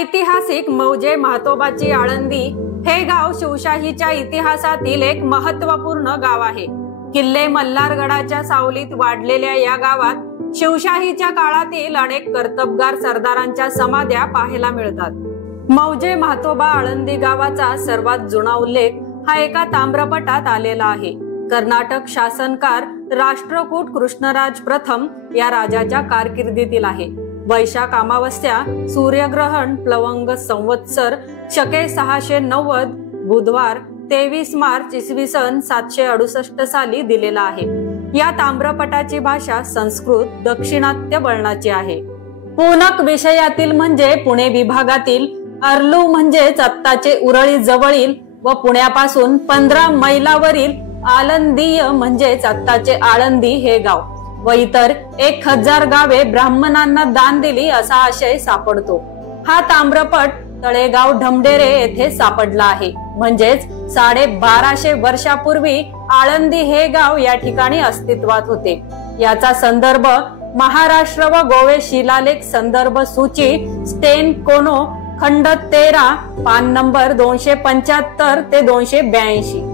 ऐतिहासिक मौजे म्हातोबाची आळंदी हे गाव शिवशाहीच्या इतिहासातील एक महत्त्वपूर्ण गाव आहे। किल्ले मल्हारगडाच्या सावलीत वाढलेल्या या गावात शिवशाहीच्या काळातील अनेक कर्तबगार सरदारांच्या समाध्या पाहायला मिळतात। मौजे म्हातोबा आळंदी गावाचा सर्वात जुना उल्लेख हा एका ताम्रपटात आलेला आहे। कर्नाटक शासनकार राष्ट्रकूट कृष्णराज प्रथम या राजाच्या कारकिर्दीतील आहे। वैशाख अमावस्या, सूर्यग्रहण, प्लवंग संवत्सर शके 690, बुधवार 23 मार्च इसवी सन 768 साली दिलेला आहे। या ताम्रपटाची भाषा संस्कृत दक्षिणात्य वळणाची आहे। पूनक विषयातील म्हणजे पुणे विभागातील, अर्लू म्हणजेच आत्ताचे उरळी जवळील व पुण्यापासून 15 मैलावरील आळंदीय म्हणजेच आत्ताचे आळंदी हे गाव व इतर 1000 गावे ब्राह्मणांना दान दिली असा आशय सापडतो। हा ताम्रपट तळेगाव ढमढेरे येथे सापडला आहे। म्हणजेच 1250 वर्षापूर्वी आळंदी हे गाव या ठिकाणी अस्तित्वात होते। याचा संदर्भ महाराष्ट्र व गोवे शिलालेख संदर्भ सूची स्टेन कोनो खंड 13 पान नंबर 275 ते 282।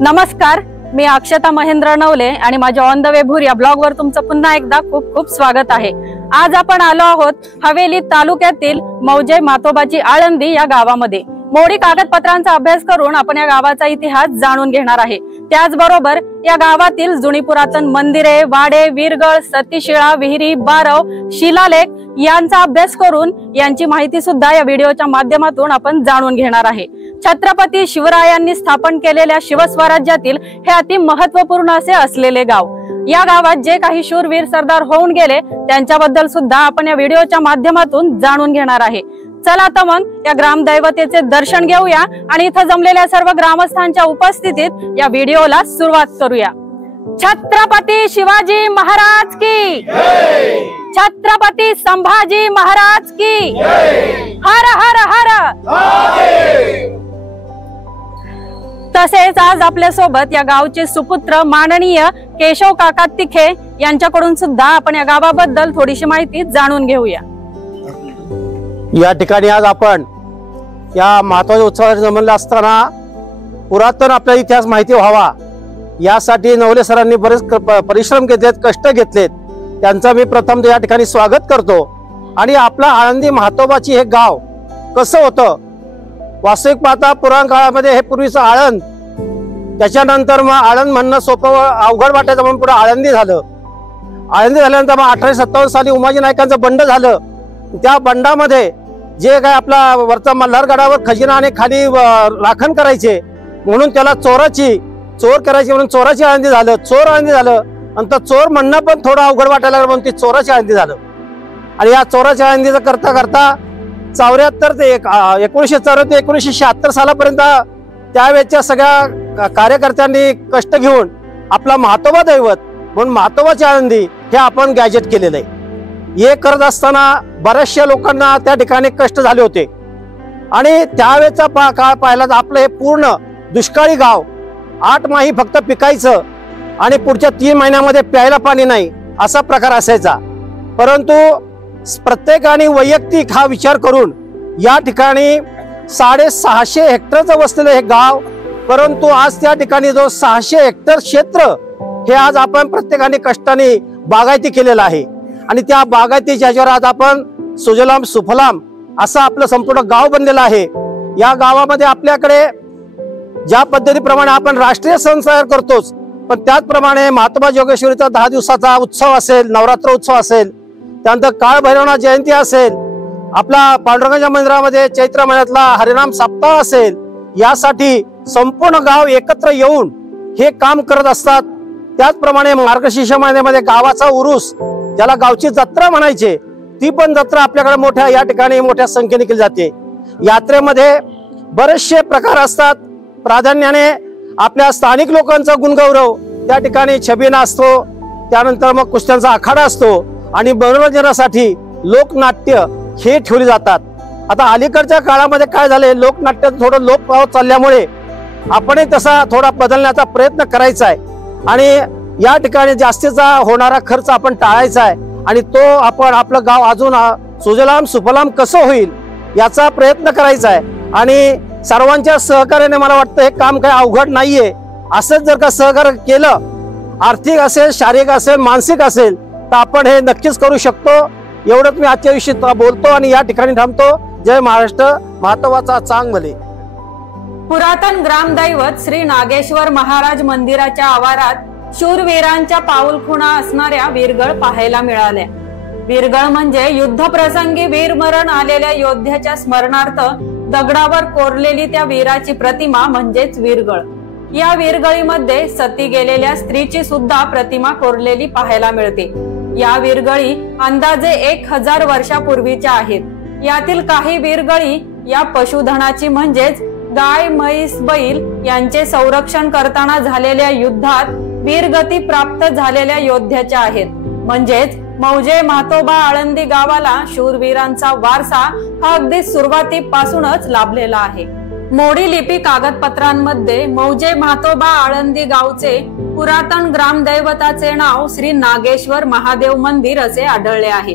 नमस्कार, मी अक्षता महेंद्र नवले आणि माझ्या ऑन द वे भूर या ब्लॉग वर तुमचं पुन्हा एकदा खूप खूप स्वागत आहे। आज आपण आलो आहोत हवेली तालुक्यातील मौजे म्हातोबाची आळंदी या गावामध्ये। मोडी कागदपत्रांचा अभ्यास करून आपण या गावाचा इतिहास जाणून घेणार आहे। त्याचबरोबर या गावातील जुनी पुरातन मंदिरे, वाडे, वीरगळ, सतीशिळा, विहिरी, बारव, शिलालेख यांचा अभ्यास करून यांची माहिती सुद्धा या व्हिडिओच्या माध्यमातून आपण जाणून घेणार आहे। छत्रपती शिवरायांनी स्थापन केलेल्या शिवस्वराज्यातील हे अति महत्त्वपूर्ण असे असलेले गाव। या गावात जे काही शूरवीर सरदार होऊन गेले त्यांच्याबद्दल सुद्धा आपण या व्हिडिओच्या माध्यमातून जाणून घेणार आहे। चला तर मग या ग्रामदैवतेचे दर्शन घेऊया आणि इथं जमलेल्या सर्व ग्रामस्थांच्या उपस्थितीत या व्हिडिओला सुरुवात करूया। छत्रपती शिवाजी महाराज की जय, छत्रपती संभाजी महाराज की जय, हर हर हर महादेव। तसेच आज आपल्या सोबत या गावचे सुपुत्र माननीय केशव काका तिखे यांच्याकडून सुद्धा आपण या गावाबद्दल थोडीशी माहिती जाणून घेऊया। या ठिकाणी आज आपण या महत्त्वाच्या उत्सवाला जमले असताना पुरातन आपला इतिहास माहिती व्हावा यासाठी नवले सरांनी बरेच परिश्रम घेतलेत, कष्ट घेतलेत। त्यांचा मी प्रथम या ठिकाणी स्वागत करतो। आणि आपला आळंदी म्हातोबाची हे गाव कसं होतं वास्तविक पाहता पुराण काळामध्ये हे पूर्वीचं आळंद, त्याच्यानंतर मग आळंद म्हणणं सोपं अवघड वाटायचं म्हणून पुढे आळंदी झालं। आळंदी झाल्यानंतर मग 1857 साली उमाजी नायकांचं बंड झालं। त्या बंडामध्ये जे काय आपला वरचा मल्हारगडावर खजिना आणि खाली राखण करायचे म्हणून त्याला चोर करायची म्हणून चोराची आळंदी झालं, चोर आळंदी झालं। नंतर चोर म्हणणं पण थोडं अवघड वाटायला लागलं म्हणून ती चोराची आळंदी झालं। आणि या चोराच्या आळंदीचं करता करता 74 ते 1974 ते 1976 सालापर्यंत त्यावेळेच्या सगळ्या कार्यकर्त्यांनी कष्ट घेऊन आपला म्हातोबा दैवत म्हणून म्हातोबाची आळंदी हे आपण गॅजेट केलेलं आहे। हे करत असताना बऱ्याचशा लोकांना त्या ठिकाणी कष्ट झाले होते आणि त्यावेळेचा काळ पाहिला तर आपलं हे पूर्ण दुष्काळी गाव, 8 माही फक्त पिकायचं आणि पुढच्या 3 महिन्यामध्ये प्यायला पाणी नाही असा प्रकार असायचा। परंतु प्रत्येकाने वैयक्तिक हा विचार करून या ठिकाणी 650 हेक्टरचं वसलेलं हे गाव, परंतु आज त्या ठिकाणी जो 600 हेक्टर क्षेत्र हे आज आपण प्रत्येकाने कष्टाने बागायती केलेलं आहे। आणि त्या बागायतीच्या ह्याच्यावर आज आपण सुजलाम सुफलाम असं आपलं संपूर्ण गाव बनलेलं आहे। या गावामध्ये आपल्याकडे ज्या पद्धतीप्रमाणे आपण राष्ट्रीय सण साजरा करतोच, पण त्याचप्रमाणे म्हातोबा जोगेश्वरीचा 10 दिवसाचा उत्सव असेल, नवरात्र उत्सव असेल, त्यानंतर काळ भैरवनाथ जयंती असेल, आपला पांडुरंगाच्या मंदिरामध्ये चैत्र महिन्यातला हरिनाम सप्ताह असेल, यासाठी संपूर्ण गाव एकत्र येऊन हे काम करत असतात। त्याचप्रमाणे मार्गशीर्ष महिन्यामध्ये गावाचा उरूस ज्याला गावची जत्रा म्हणायचे ती पण जत्रा आपल्याकडे मोठ्या या ठिकाणी मोठ्या संख्येने केली जाते। यात्रेमध्ये बरेचसे प्रकार असतात, प्राधान्याने आपल्या स्थानिक लोकांचा गुणगौरव त्या ठिकाणी छबिना असतो, त्यानंतर मग कुस्त्यांचा आखाडा असतो आणि मनोरंजनासाठी लोकनाट्य हे ठेवले जातात। आता अलीकडच्या काळामध्ये काय झाले, लोकनाट्य थोडं लोप पावत चालल्यामुळे आपणही तसा थोडा बदलण्याचा प्रयत्न करायचा आहे आणि या ठिकाणी जास्तीचा होणारा खर्च आपण टाळायचा आहे आणि तो आपण आपलं गाव अजून सुजलाम सुफलाम कसं होईल याचा प्रयत्न करायचा आहे आणि सर्वांच्या सहकार्याने मला वाटतं हे काम काही अवघड नाहीये। असंच जर का सहकार्य केलं, आर्थिक असेल, शारीरिक असेल, मानसिक असेल, तर आपण हे नक्कीच करू शकतो। एवढंच मी आजच्या विषयी बोलतो आणि या ठिकाणी थांबतो। जय महाराष्ट्र, महात्वाचा चांग भले। पुरातन ग्रामदैवत श्री नागेश्वर महाराज मंदिराच्या आवारात शूरवीरांच्या पाऊलखुणा असणाऱ्या वीरगळ पाहायला मिळाल्या। वीरगळ म्हणजे युद्धप्रसंगी वीरमरण आलेल्या योद्ध्याच्या स्मरणार्थ दगडावर कोरलेली त्या वीराची प्रतिमा म्हणजेच वीरगळ। या वीरगळीमध्ये सती गेलेल्या स्त्रीची सुद्धा प्रतिमा कोरलेली पाहायला मिळते। या वीरगळी अंदाजे 1000 वर्षापूर्वीच्या आहेत। यातील काही वीरगळी या पशुधनाची म्हणजेच गाय, म्हैस, बैल यांचे संरक्षण करताना झालेल्या युद्धात वीरगती प्राप्त झालेल्या योद्ध्याच्या आहेत। म्हणजेच मौजे म्हातोबा आळंदी गावाला शूरवीरांचा वारसा हा अगदी सुरुवातीपासूनच लाभलेला आहे। मोडी लिपी कागदपत्रांमध्ये मौजे म्हातोबा आळंदी गावचे पुरातन ग्रामदैवताचे नाव श्री नागेश्वर महादेव मंदिर असे आढळले आहे।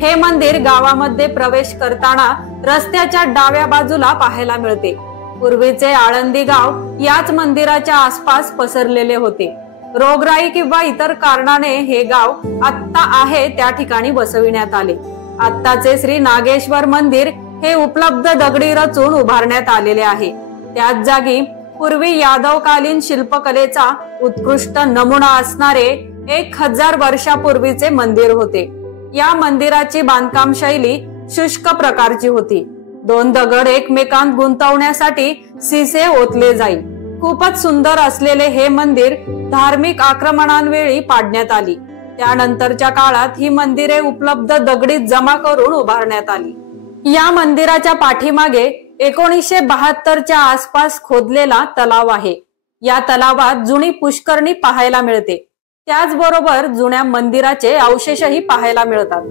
हे मंदिर गावामध्ये प्रवेश करताना रस्त्याच्या डाव्या बाजूला पाहायला मिळते। पूर्वीचे आळंदी गाव याच मंदिराच्या आसपास पसरलेले होते। रोगराई किंवा इतर कारणाने हे गाव आत्ता आहे त्या ठिकाणी बसविण्यात आले। आत्ताचे श्री नागेश्वर मंदिर हे उपलब्ध दगडी रचून उभारण्यात आलेले आहे। त्याच जागी पूर्वी यादवकालीन शिल्पकलेचा उत्कृष्ट नमुना असणारे 1000 वर्षापूर्वीचे मंदिर होते। या मंदिराची बांधकाम शैली शुष्क प्रकारची होती। 2 दगड एकमेकांत गुंतवण्यासाठी शिसे ओतले जाईल। खूपच सुंदर असलेले हे मंदिर धार्मिक आक्रमणांवेळी पाडण्यात आली। त्यानंतरच्या काळात ही मंदिरे उपलब्ध दगडीत जमा करून उभारण्यात आली। या मंदिराच्या पाठीमागे 1972च्या आसपास खोदलेला तलाव आहे। या तलावात जुनी पुष्करणी पाहायला मिळते। त्याचबरोबर जुन्या मंदिराचे अवशेषही पाहायला मिळतात।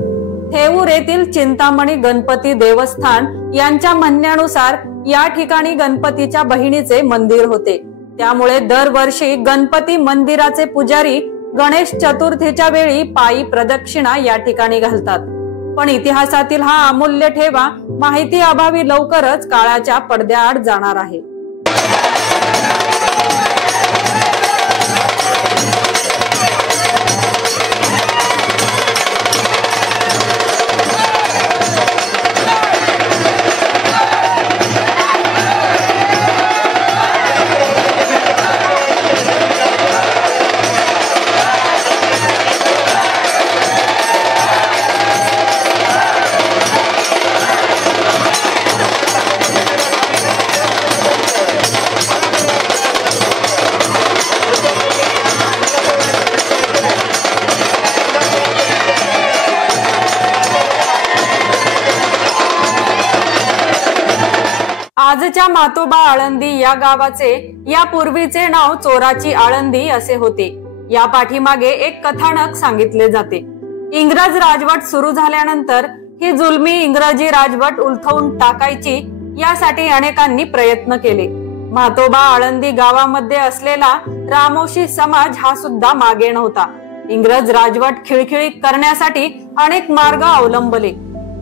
थेऊर येथील चिंतामणी गणपती देवस्थान यांच्या म्हणण्यानुसार या ठिकाणी गणपतीच्या बहिणीचे मंदिर होते। त्यामुळे दरवर्षी गणपती मंदिराचे पुजारी गणेश चतुर्थीच्या वेळी पायी प्रदक्षिणा या ठिकाणी घालतात। पण इतिहासातील हा अमूल्य ठेवा माहिती अभावी लवकरच काळाच्या पडद्याआड जाणार आहे। आजच्या म्हातोबा आळंदी या गावाचे यापूर्वीचे नाव चोराची आळंदी असे होते। या पाठीमागे एक कथानक सांगितले जाते। इंग्रज राजवट सुरू झाल्यानंतर ही जुलमी इंग्रजी राजवट उलथवून टाकायची यासाठी अनेकांनी प्रयत्न केले। म्हातोबा आळंदी गावामध्ये असलेला रामोशी समाज हा सुद्धा मागे नव्हता। इंग्रज राजवट खिळखिळी करण्यासाठी अनेक मार्ग अवलंबले।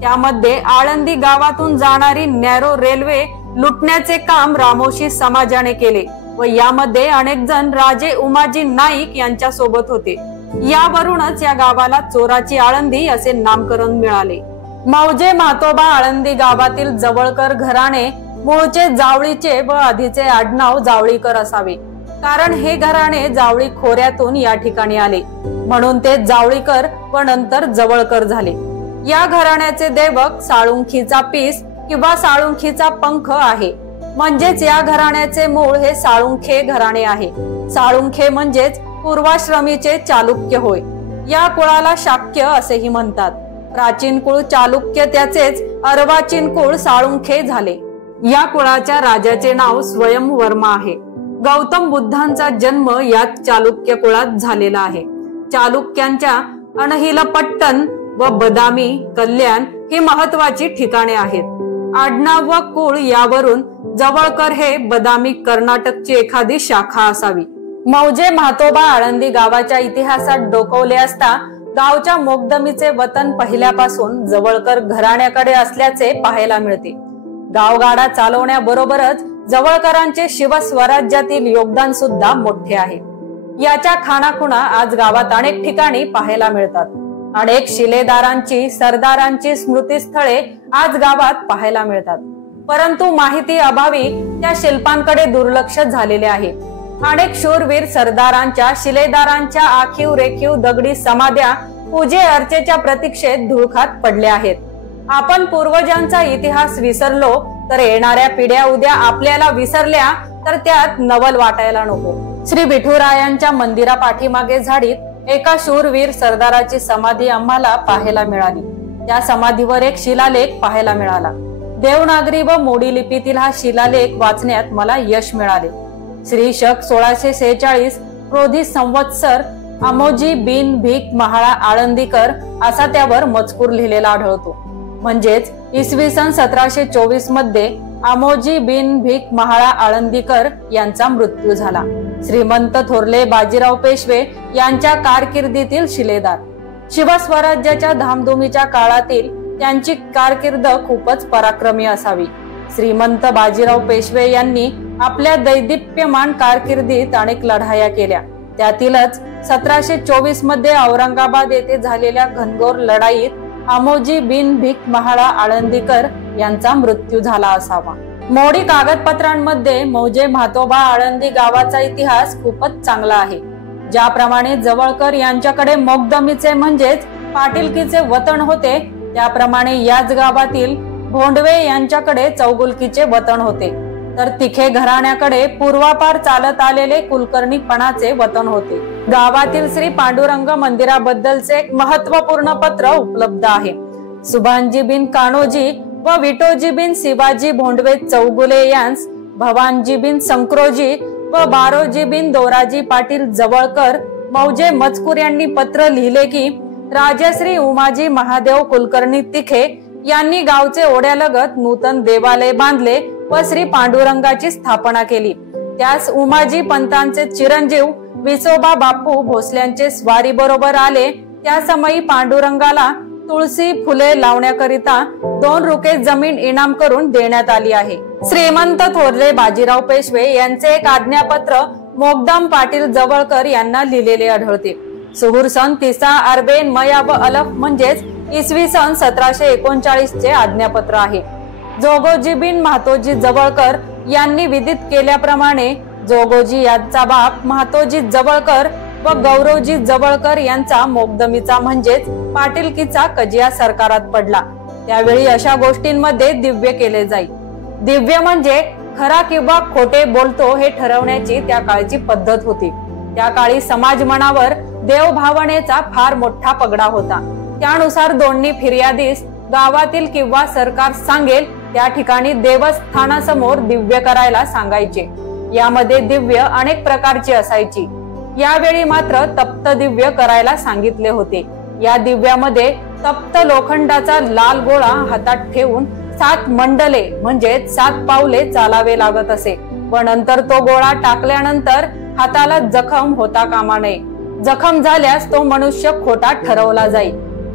त्यामध्ये आळंदी गावातून जाणारी नॅरो रेल्वे लुटण्याचे काम रामोशी समाजाने केले व यामध्ये अनेक जण राजे उमाजी नाईक यांच्या सोबत होते। यावरूनच या गावाला चोराची आळंदी असे नामकरण मिळाले। मौजे म्हातोबा आळंदी गावातील जवळकर घराणे मूळचे जावळीचे व आधीचे आडनाव जावळीकर असावे, कारण हे घराणे जावळी खोऱ्यातून या ठिकाणी आले म्हणून ते जावळीकर व नंतर जवळकर झाले। या घराण्याचे देवक साळुंखीचा पीस किंवा साळुंखीचा पंख आहे। म्हणजेच या घराण्याचे मूळ हे साळुंखे घराणे आहे। साळुंखे म्हणजेच पूर्वाश्रमीचे चालुक्य होय। या कुळाला शाक्य असेही म्हणतात। प्राचीन कुळ चालुक्य त्याचेच अर्वाचीन कुळ साळुंखे झाले। या कुळाच्या राजाचे नाव स्वयंवर्मा आहे। गौतम बुद्धांचा जन्म याच चालुक्य कुळात झालेला आहे। चालुक्यांच्या अनहिलपट्टण व बदामी, कल्याण ही महत्वाची ठिकाणे आहेत। आडनाव व कुळ यावरून जवळकर हे बदामी कर्नाटकची एखादी शाखा असावी. मौजे म्हातोबा आळंदी गावाच्या इतिहासात डोकवले असता गावच्या मोगदमीचे वतन पहिल्यापासून जवळकर घराण्याकडे असल्याचे पाहायला मिळते. गावगाडा चालवण्याबरोबरच जवळकरांचे शिवस्वराज्यातील योगदान सुद्धा मोठे आहे. याच्या खाणाखुणा आज गावात अनेक ठिकाणी पाहायला मिळतात. अनेक शिलेदारांची सरदारांची स्मृतीस्थळे आज गावात पाहायला मिळतात. परंतु माहिती अभावी त्या शिल्पांकडे दुर्लक्ष झालेले आहे. अनेक शूरवीर सरदारांच्या शिलेदारांच्या आखीव रेखीव दगडी समाध्या पूजे अर्चेच्या प्रतीक्षेत धुळखात पडल्या आहेत. आपण पूर्वजांचा इतिहास विसरलो तर येणाऱ्या पिढ्या उद्या आपल्याला विसरल्या तर त्यात नवल वाटायला नको. श्री विठुरायांच्या मंदिरा पाठीमागे झाडीत एका शूरवीर सरदाराची समाधी आम्हाला पाहायला मिळाली. त्या समाधीवर एक शिलालेख पाहायला मिळाला. देवनागरी व मोडी लिपीतील हा शिलालेख वाचण्यात मला यश मिळाले. श्री शक 1646 क्रोधी संवत्सर अमोजी बिन भीक महाळा आळंदीकर असा त्यावर मजकूर लिहिलेला आढळतो. म्हणजेच इसवी सन 1724 मध्ये अमोजी बिन भीक महाळा आळंदीकर यांचा मृत्यू झाला. श्रीमंत थोरले बाजीराव पेशवे यांच्या कारकिर्दीतील शिलेदार. शिवस्वराज्याच्या धामधुमीच्या काळातील त्यांची कारकीर्द खूपच पराक्रमी असावी. श्रीमंत बाजीराव पेशवे यांनी आपल्या दैदिप्यमान कारकिर्दीत अनेक लढाया केल्या. त्यातीलच 1724 मध्ये औरंगाबाद येथे झालेल्या घनघोर लढाईत अमोजी बिन भीक महाळा आळंदीकर यांचा मृत्यू झाला असावा. मोडी कागदपत्रांमध्ये मौजे म्हातोबा आळंदी गावाचा इतिहास खूपच चांगला आहे. ज्याप्रमाणे जवळकर यांच्याकडे मोगदमीचे म्हणजेच पाटीलकीचे वतन होते, त्याप्रमाणे याच गावातील भोंडवे यांच्याकडे चौगुलकीचे वतन होते. तर तिखे घराण्याकडे पूर्वापार चालत आलेले कुलकर्णीपणाचे वतन होते. गावातील श्री पांडुरंग मंदिराबद्दलचे एक महत्वपूर्ण पत्र उपलब्ध आहे. सुभानजी बिन कान्होजी व विटोजी बिन शिवाजी भोंडवे चौगुले यांस भवानजी बिन संक्रोजी व बारोजी बिन दोराजी पाटील जवळकर मौजे मजकूर यांनी पत्र लिहिले की राजश्री उमाजी महादेव कुलकर्णी तिखे यांनी गावचे ओढ्यालगत नूतन देवालय बांधले व श्री पांडुरंगाची स्थापना केली. त्यास उमाजी पंतांचे चिरंजीव विसोबा बापू भोसल्यांचे स्वारी बरोबर आले. त्या समयी पांडुरंगाला तुळशी फुले लावण्याकरिता 2 रुके जमीन इनाम करून देण्यात आली आहे. श्रीमंत थोरले बाजीराव पेशवे यांचे एक आज्ञापत्र मोगदम पाटील जवळकर यांना लिहिलेले आढळते. सुहूर सन 30 अरबेन मया व अलफ म्हणजेच इसवी सन 1739 चे आज्ञापत्र आहे. जोगोजी बिन म्हातोजी जवळकर यांनी विदित केल्याप्रमाणे जोगोजी यांचा बाप म्हातोजी जवळकर व गौरवजी जवळकर यांचा मोगदमीचा म्हणजेच पाटीलकीचा कजिया सरकारात पडला. त्यावेळी अशा गोष्टींमध्ये दिव्य केले जाई. दिव्य म्हणजे खरा किंवा खोटे बोलतो हे ठरवण्याची त्या काळची पद्धत होती. त्या काळी समाज मनावर देव भावनेचा फार मोठा पगडा होता. त्यानुसार दोन्ही फिर्यादीस गावातील किंवा सरकार सांगेल त्या ठिकाणी देवस्थानासमोर दिव्य करायला सांगायचे. यामध्ये दिव्य अनेक प्रकारची असायची. यावेळी मात्र तप्त दिव्य करायला सांगितले होते. या दिव्यामध्ये तप्त लोखंडाचा लाल गोळा हातात ठेवून 7 मंडले म्हणजे 7 पावले चालावे लागत असे व नंतर तो गोळा टाकल्यानंतर हाताला जखम होता कामा नये. जखम झाल्यास तो मनुष्य खोटा ठरवला जाई.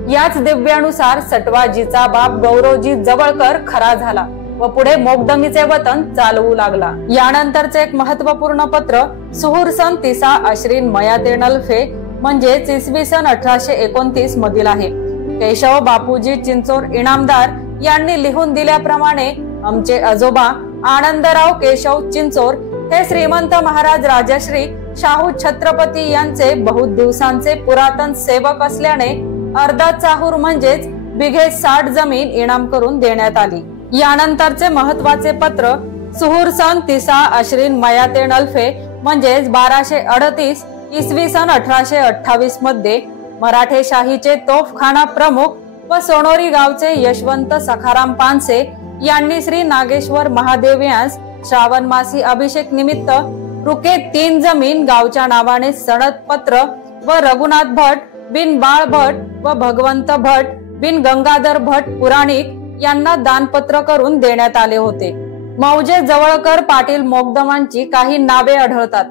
याच दिव्यानुसार सटवाजीचा बाप गौरवजी जवळकर खरा झाला व पुढे मोगदमीचे वतन चालवू लागला. यानंतरचे एक महत्वपूर्ण पत्र सुहूर सन 30 अश्रीन मयाते नल्फे म्हणजेच इसवी सन 1829 मधील आहे. केशव बापूजी चिंचोर इनामदार यांनी लिहून दिल्याप्रमाणे आमचे आजोबा आनंदराव केशव चिंचोर हे श्रीमंत महाराज राजश्री शाहू छत्रपती यांचे बहुत दिवसांचे पुरातन सेवक असल्याने अर्धा चाहूर म्हणजेच बिघे 60 जमीन इनाम करून देण्यात आली. यानंतरचे महत्वाचे पत्र सुहूर सन 30 अश्रीन मयाते नल्फे म्हणजेच 1238 इसवी सन 1828 मध्ये मराठे शाहीचे तोफखाना प्रमुख व सोनोरी गावचे यशवंत सखाराम पानसे यांनी श्री नागेश्वर महादेव यांस श्रावण मासी अभिषेक निमित्त रुके 3 जमीन गावच्या नावाने सनद पत्र व रघुनाथ भट बिन बाळ भट व भगवंत भट बिन गंगाधर भट पुराणिक यांना दानपत्र करून देण्यात आले होते. मौजे जवळकर पाटील मोगदमांची काही नावे आढळतात,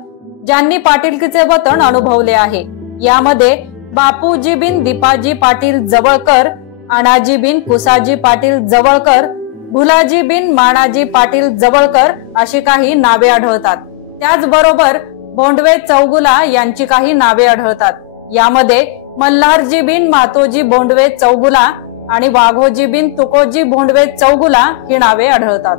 ज्यांनी पाटीलकीचे वतन अनुभवले आहे. यामध्ये बापूजी बिन दीपाजी पाटील जवळकर, अनाजी बिन कुसाजी पाटील जवळकर, भुलाजी बिन मानाजी पाटील जवळकर अशी काही नावे आढळतात. त्याचबरोबर भोंडवे चौगुला यांची काही नावे आढळतात. यामध्ये मल्हारजी बिन मातोजी भोंडवे चौगुला आणि वाघोजी बिन तुकोजी भोंडवे चौगुला ही नावे आढळतात.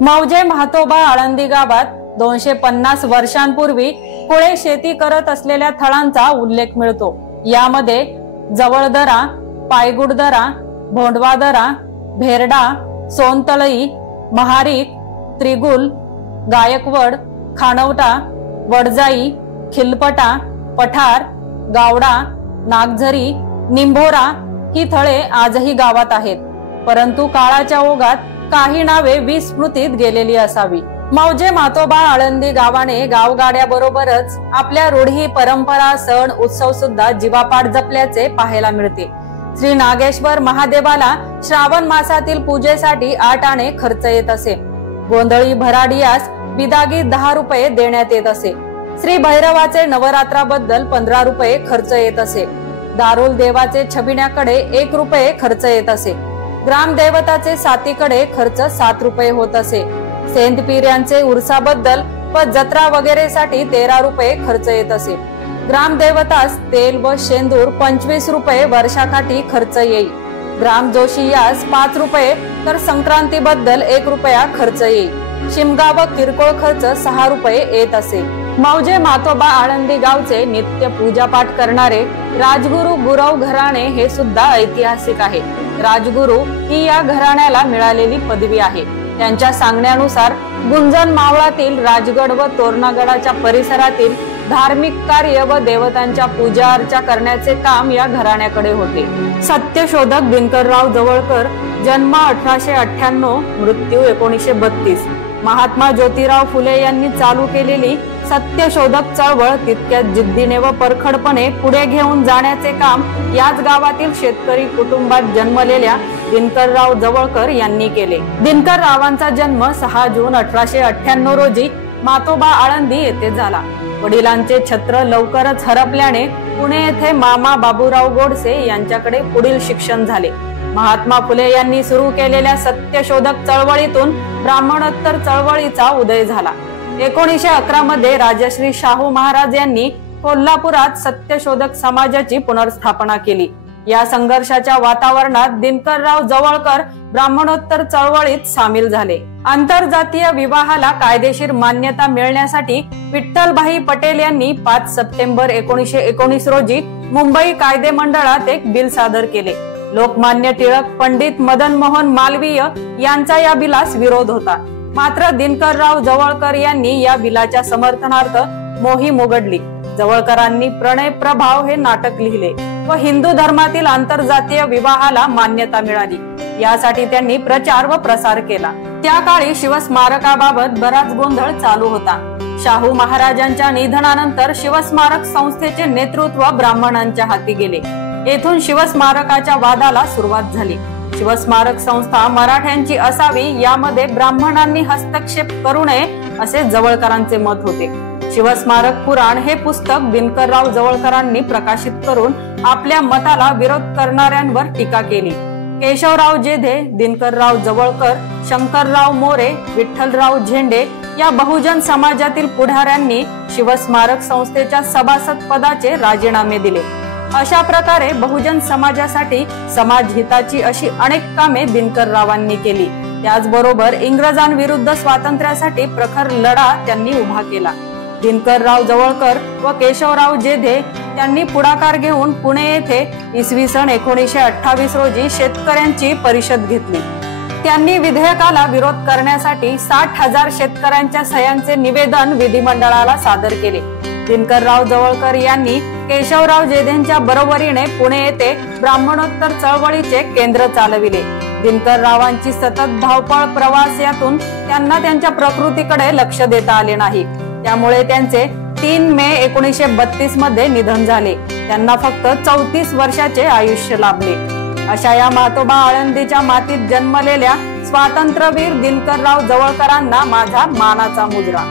मौजे म्हातोबा आळंदी गावात 250 वर्षांपूर्वी कुळे शेती करत असलेल्या थळांचा उल्लेख मिळतो. यामध्ये जवळदरा, पायगुडदरा, भोंडवादरा, भेरडा, सोनतळई, महारिक, त्रिगुल, गायकवड, खानवटा, वडजाई, खिलपटा, पठार, गावडा, नागझरी, निंभोरा ही थळे आजही गावात आहेत. परंतु काळाच्या ओघात काही नावे विस्मृतीत गेलेली असावी. मौजे म्हातोबा आळंदी गावाने गावगाड्याबरोबरच आपल्या रूढी, परंपरा, सण, उत्सव सुद्धा जीवापाड जपल्याचे पाहायला मिळते. श्री नागेश्वर महादेवाला श्रावण मासातील पूजेसाठी 8 आणे खर्च येत असे. गोंधळी भराडियास बिदागी 10 रुपये देण्यात येत असे. श्री भैरवाचे नवरात्राबद्दल 15 रुपये खर्च येत असे. दारुल देवाचे छबिण्याकडे 1 रुपये खर्च येत असे. ग्रामदेवताचे सातीकडे खर्च 7 रुपये होत असे. सेंदपिऱ्यांचे उरसाबद्दल व जत्रा वगैरे साठी 13 रुपये खर्च येत असे. ग्रामदेवतास तेल व शेंदूर 25 रुपये वर्षाकाठी खर्च येईल. ग्रामजोशी यास 5 रुपये तर संक्रांती बद्दल 1 रुपया खर्च येईल. शिमगा व किरकोळ खर्च 6 रुपये येत असे. मौजे म्हातोबा आळंदी गावचे नित्य पूजापाठ करणारे राजगुरू गुरव घराणे हे सुद्धा ऐतिहासिक आहे. राजगुरू ही या घराण्याला मिळालेली पदवी आहे. त्यांच्या सांगण्यानुसार गुंजन मावळातील राजगड व तोरणागडाच्या परिसरातील धार्मिक कार्य व देवतांच्या पूजा अर्चा करण्याचे काम या घराण्याकडे होते. सत्यशोधक दिनकरराव जवळकर, जन्म 1898, मृत्यू 1932. महात्मा ज्योतिराव फुले यांनी चालू केलेली सत्यशोधक चळवळ तितक्याच जिद्दीने व परखडपणे पुढे घेऊन जाण्याचे काम याच गावातील शेतकरी कुटुंबात जन्मलेल्या दिनकरराव जवळकर यांनी केले. दिनकररावांचा जन्म 6 जून 1898 रोजी म्हातोबा आळंदी येथे झाला. वडिलांचे छत्र लवकरच हरपल्याने पुणे येथे मामा बाबूराव गोडसे यांच्याकडे पुढील शिक्षण झाले. महात्मा फुले यांनी सुरू केलेल्या सत्यशोधक चळवळीतून ब्राह्मणोत्तर चळवळीचा उदय झाला. 1911 मध्ये राजश्री शाहू महाराज यांनी कोल्हापुरात सत्यशोधक समाजाची पुनर्स्थापना केली. या संघर्षाच्या वातावरणात दिनकरराव जवळकर ब्राह्मणोत्तर चळवळीत सामील झाले. आंतरजातीय विवाहाला कायदेशीर मान्यता मिळण्यासाठी विठ्ठलभाई पटेल यांनी 5 सप्टेंबर 1919 रोजी मुंबई कायदे मंडळात एक बिल सादर केले. लोकमान्य टिळक, पंडित मदन मोहन मालवीय यांचा या बिलास विरोध होता. मात्र दिनकरराव जवळकर यांनी या बिलाच्या समर्थनार्थ मोहीम उघडली. जवळकरांनी प्रणय प्रभाव हे नाटक लिहिले व हिंदू धर्मातील आंतरजातीय विवाहाला मान्यता मिळाली यासाठी त्यांनी प्रचार व प्रसार केला. त्या काळी शिवस्मारकाबाबत बराच गोंधळ चालू होता. शाहू महाराजांच्या निधनानंतर शिवस्मारक संस्थेचे नेतृत्व ब्राह्मणांच्या हाती गेले. येथून शिवस्मारकाच्या वादाला सुरुवात झाली. शिवस्मारक संस्था मराठ्यांची असावी यामध्ये ब्राह्मणांनी हस्तक्षेप करू नये असे जवळकरांचे मत होते. शिवस्मारक पुराण हे पुस्तक दिनकरराव जवळकरांनी प्रकाशित करून आपल्या मताला विरोध करणाऱ्यांवर टीका केली. केशवराव जेधे, दिनकरराव जवळकर, शंकरराव मोरे, विठ्ठलराव झेंडे या बहुजन समाजातील पुढाऱ्यांनी शिवस्मारक संस्थेच्या सभासद पदाचे राजीनामे दिले. अशा प्रकारे बहुजन समाजासाठी समाज हिताची अशी अनेक कामे दिनकररावांनी केली. त्याचबरोबर इंग्रजांविरुद्ध स्वातंत्र्यासाठी प्रखर लढा त्यांनी उभा केला. दिनकरराव जवळकर व केशवराव जेधे त्यांनी पुढाकार घेऊन पुणे येथे इसवी सन 1928 रोजी शेतकऱ्यांची परिषद घेतली. त्यांनी विधेयकाला विरोध करण्यासाठी 60,000 शेतकऱ्यांच्या सह्यांचे निवेदन विधिमंडळाला सादर केले. दिनकरराव जवळकर यांनी केशवराव जेधेंच्या बरोबरीने पुणे येथे ब्राह्मणोत्तर चळवळीचे केंद्र चालविले. दिनकररावांची सतत धावपळ प्रवास यातून त्यांना त्यांच्या प्रकृतीकडे लक्ष देता आले नाही. त्यामुळे त्यांचे 3 मे 1932 मध्ये निधन झाले. त्यांना फक्त 34 वर्षाचे आयुष्य लाभले. अशा या म्हातोबा आळंदीच्या मातीत जन्मलेल्या स्वातंत्र्यवीर दिनकरराव जवळकरांना माझा मानाचा मुजरा।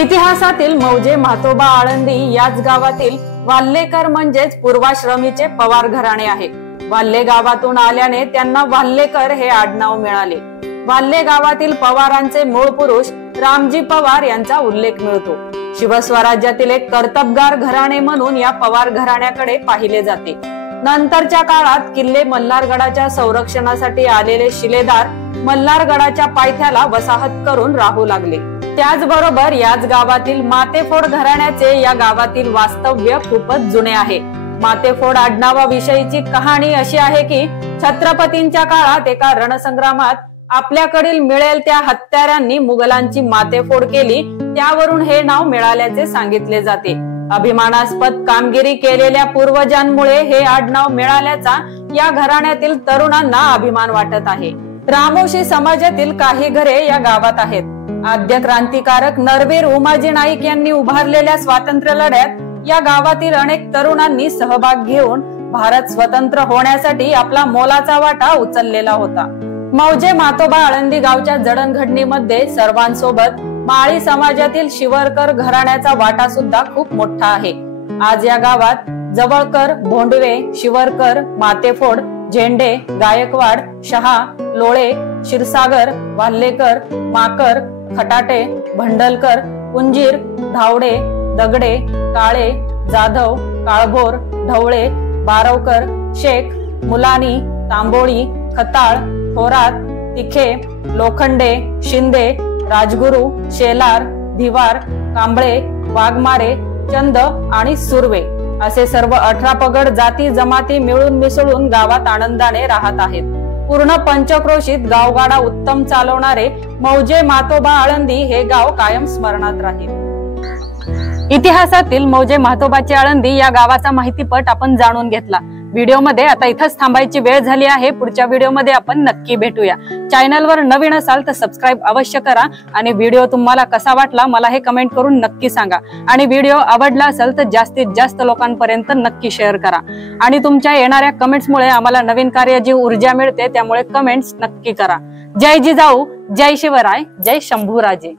इतिहासातील मौजे म्हातोबा आळंदी याच गावातील वाल्हेकर म्हणजेच पूर्वाश्रमीचे पवार घराणे आहे। वाल्हे गावातून आल्याने त्यांना वाल्हेकर हे आडनाव मिळाले। वाल्हे गावातील पवारांचे मूळ पुरुष रामजी पवार यांचा उल्लेख मिळतो। शिवस्वराज्यातील एक कर्तबगार घराणे म्हणून या पवार घराण्याकडे पाहिले जाते। नंतरच्या काळात किल्ले मल्हारगडाच्या संरक्षणासाठी आलेले शिलेदार मल्हारगडाच्या पायथ्याला वसाहत करून राहू लागले। त्याचबरोबर याच गावातील मातेफोड घराण्याचे या गावातील वास्तव्य खूपच जुने आहे। मातेफोड आडनावाविषयीची कहाणी अशी आहे की छत्रपतींच्या काळात एका रणसंग्रामात आपल्याकडील मिळेल त्या हत्यारांनी मुघलांची मातेफोड केली, त्यावरून हे नाव मिळाल्याचे सांगितले जाते। अभिमानास्पद कामगिरी केलेल्या पूर्वजांमुळे हे आडनाव मिळाल्याचा या घराण्यातील तरुणांना अभिमान वाटत आहे। रामोशी समाजातील काही घरे या गावात आहेत। आद्य क्रांतिकारक नरवीर उमाजी नाईक यांनी उभारलेल्या स्वातंत्र्य लढ्यात या गावातील अनेक तरुणांनी सहभाग घेऊन भारत स्वतंत्र होण्यासाठी आपला मोलाचा वाटा उचललेला होता। मौजे म्हातोबा आळंदी गावच्या जडणघडणीमध्ये सर्वांसोबत माळी समाजातील शिवरकर घराण्याचा वाटा सुद्धा खूप मोठा आहे। आज या गावात जवळकर, भोंडवे, शिवरकर, मातेफोड, झेंडे, गायकवाड, शहा, लोळे, क्षीरसागर, वाल्हेकर, माकर, खटाटे, भंडलकर, पुंजीर, धावडे, दगडे, काळे, जाधव, काळभोर, ढवळे, बारवकर, शेख, मुलानी, तांबोळी, खताळ, थोरात, तिखे, लोखंडे, शिंदे, राजगुरू, शेलार, भिवार, कांबळे, वाघमारे, चंद आणि सुर्वे असे सर्व 18 पगड जाती जमाती मिळून मिसळून गावात आनंदाने राहत आहेत। पूर्ण पंचक्रोशीत गावगाडा उत्तम चालवणारे मौजे म्हातोबा आळंदी हे गाव कायम स्मरणात राहील। इतिहासातील मौजे म्हातोबाची आळंदी या गावाचा माहितीपट आपण जाणून घेतला। व्हिडिओमध्ये आता इथंच थांबायची वेळ झाली आहे। पुढच्या व्हिडिओमध्ये आपण नक्की भेटूया। चॅनलवर नवीन असाल तर सबस्क्राईब अवश्य करा आणि व्हिडिओ तुम्हाला कसा वाटला मला हे कमेंट करून नक्की सांगा। आणि व्हिडिओ आवडला असेल तर जास्तीत जास्त लोकांपर्यंत नक्की शेअर करा। आणि तुमच्या येणाऱ्या कमेंट्समुळे आम्हाला नवीन कार्याची ऊर्जा मिळते, त्यामुळे कमेंट्स नक्की करा। जय जिजाऊ, जय शिवराय, जय शंभूराजे।